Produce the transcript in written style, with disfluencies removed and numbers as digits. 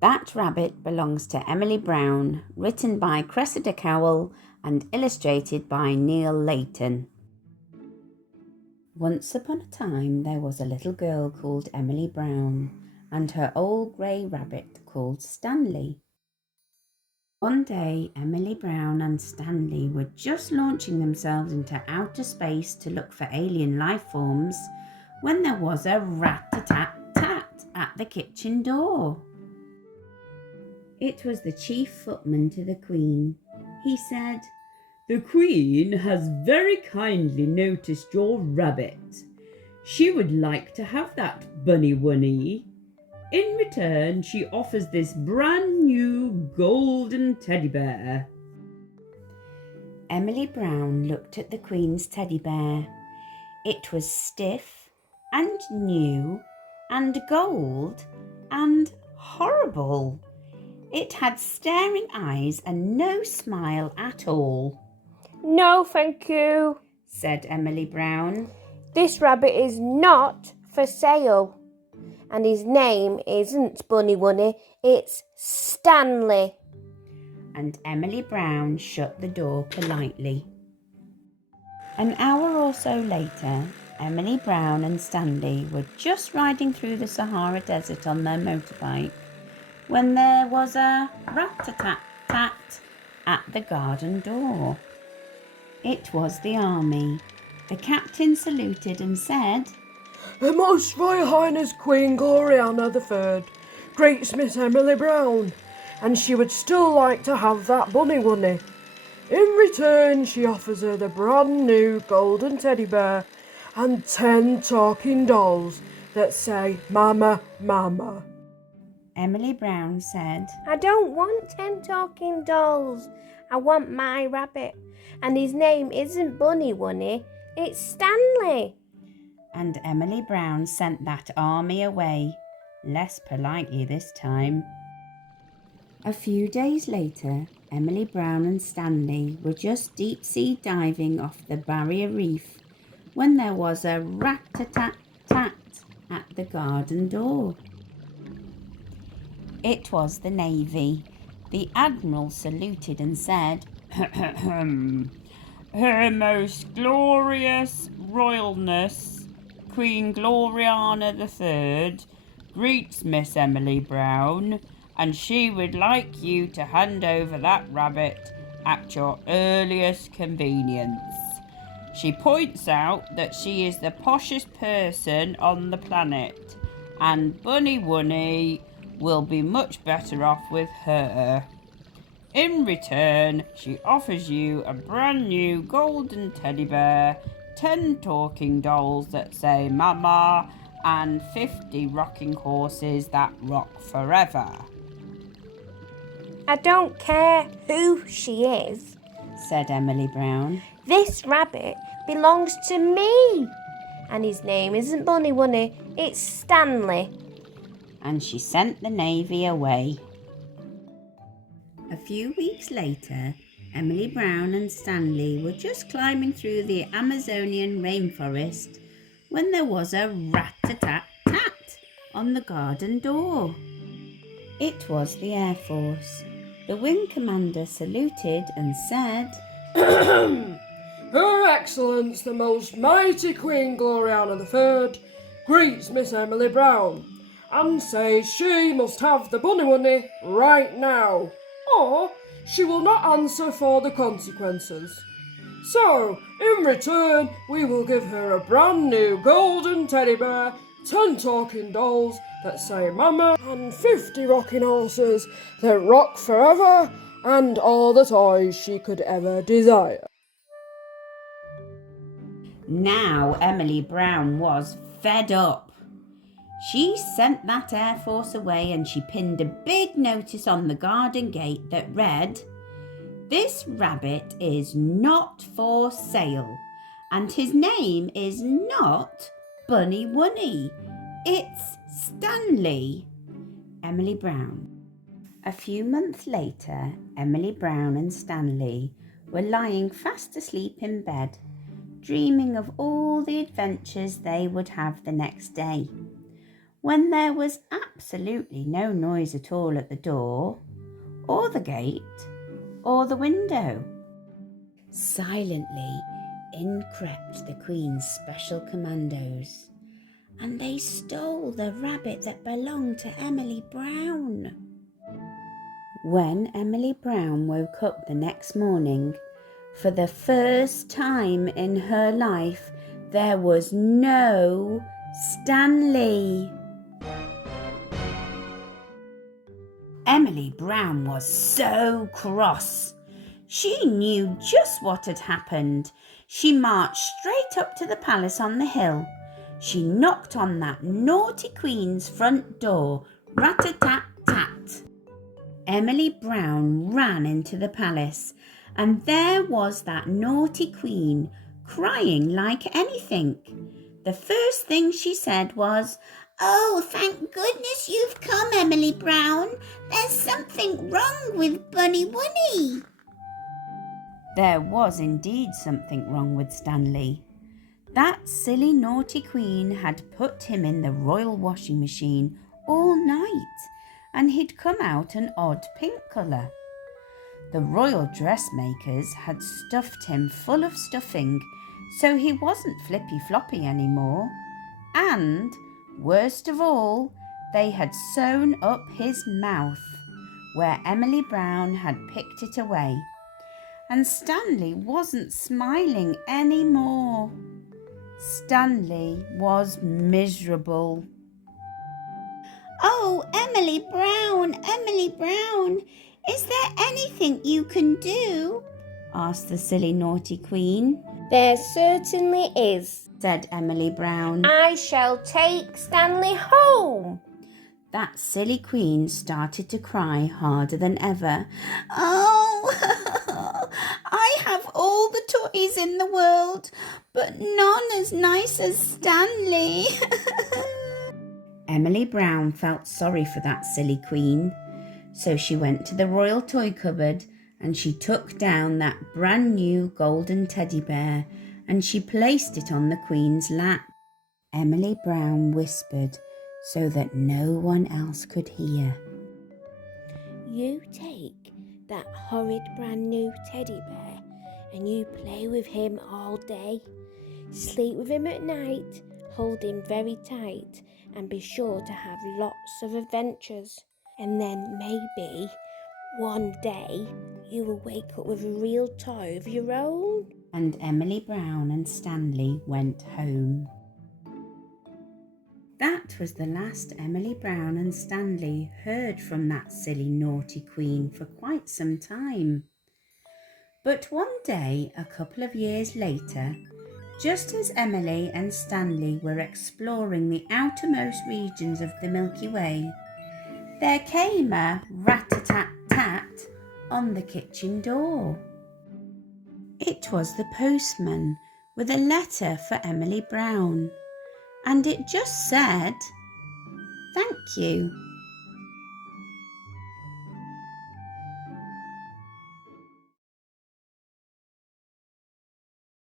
That Rabbit belongs to Emily Brown, written by Cressida Cowell and illustrated by Neal Layton. Once upon a time there was a little girl called Emily Brown and her old grey rabbit called Stanley. One day Emily Brown and Stanley were just launching themselves into outer space to look for alien life forms when there was a rat-a-tat-tat at the kitchen door. It was the chief footman to the Queen. He said, "The Queen has very kindly noticed your rabbit. She would like to have that bunny wunny. In return, she offers this brand new golden teddy bear." Emily Brown looked at the Queen's teddy bear. It was stiff and new and gold and horrible. It had staring eyes and no smile at all. "No, thank you," said Emily Brown. "This rabbit is not for sale. And his name isn't Bunny Wunny, it's Stanley." And Emily Brown shut the door politely. An hour or so later, Emily Brown and Stanley were just riding through the Sahara Desert on their motorbike when there was a rat-a-tat-tat at the garden door. It was the army. The captain saluted and said, "Her Most Royal Highness Queen Gloriana the Third greets Miss Emily Brown, and she would still like to have that bunny wunny. In return, she offers her the brand new golden teddy bear and 10 talking dolls that say, 'Mama, Mama.'" Emily Brown said, "I don't want 10 talking dolls. I want my rabbit. And his name isn't Bunny Wunny, it's Stanley." and Emily Brown sent that army away, less politely this time. A few days later, Emily Brown and Stanley were just deep-sea diving off the Barrier Reef when there was a rat-a-tat-tat at the garden door. It was the Navy. The Admiral saluted and said, "Her Most Glorious Royalness, Queen Gloriana the Third, greets Miss Emily Brown, and she would like you to hand over that rabbit at your earliest convenience. She points out that she is the poshest person on the planet, and Bunny Wunny will be much better off with her. In return, she offers you a brand new golden teddy bear, 10 talking dolls that say Mama, and 50 rocking horses that rock forever." "I don't care who she is," said Emily Brown. "This rabbit belongs to me. And his name isn't Bunny Wunny, it's Stanley." And she sent the Navy away. A few weeks later, Emily Brown and Stanley were just climbing through the Amazonian rainforest when there was a rat-a-tat-tat on the garden door. It was the Air Force. The wing commander saluted and said, "Her Excellence the Most Mighty Queen Gloriana the Third greets Miss Emily Brown and says she must have the bunny wunny right now, or she will not answer for the consequences. So, in return, we will give her a brand new golden teddy bear, 10 talking dolls that say Mama, and 50 rocking horses that rock forever, and all the toys she could ever desire." Now Emily Brown was fed up. She sent that Air Force away and she pinned a big notice on the garden gate that read, "This rabbit is not for sale, and his name is not Bunny Wunny, it's Stanley." Emily Brown. A few months later, Emily Brown and Stanley were lying fast asleep in bed, dreaming of all the adventures they would have the next day, when there was absolutely no noise at all at the door, or the gate, or the window. Silently in crept the Queen's special commandos, and they stole the rabbit that belonged to Emily Brown. When Emily Brown woke up the next morning, for the first time in her life, there was no Stanley. Emily Brown was so cross. She knew just what had happened. She marched straight up to the palace on the hill. She knocked on that naughty Queen's front door, rat-a-tat-tat. Emily Brown ran into the palace, and there was that naughty Queen, crying like anything. The first thing she said was, "Oh, thank goodness you've come, Emily Brown. There's something wrong with Bunny Wunny." There was indeed something wrong with Stanley. That silly naughty Queen had put him in the royal washing machine all night, and he'd come out an odd pink colour. The royal dressmakers had stuffed him full of stuffing, so he wasn't flippy-floppy anymore. And, worst of all, they had sewn up his mouth, where Emily Brown had picked it away. And Stanley wasn't smiling anymore. Stanley was miserable. "Oh, Emily Brown, is there anything you can do?" asked the silly naughty Queen. There certainly is, said Emily Brown. "I shall take Stanley home." That silly Queen started to cry harder than ever. "Oh, I have all the toys in the world, but none as nice as Stanley." Emily Brown felt sorry for that silly Queen, so she went to the royal toy cupboard and she took down that brand new golden teddy bear and she placed it on the Queen's lap. Emily Brown whispered so that no one else could hear. "You take that horrid brand new teddy bear and you play with him all day. Sleep with him at night, hold him very tight, and be sure to have lots of adventures. And then maybe one day you will wake up with a real toy of your own." And Emily Brown and Stanley went home. That was the last Emily Brown and Stanley heard from that silly naughty Queen for quite some time. But one day, a couple of years later, just as Emily and Stanley were exploring the outermost regions of the Milky Way, there came a rat-a-tat-tat on the kitchen door. It was the postman with a letter for Emily Brown, and it just said, "Thank you."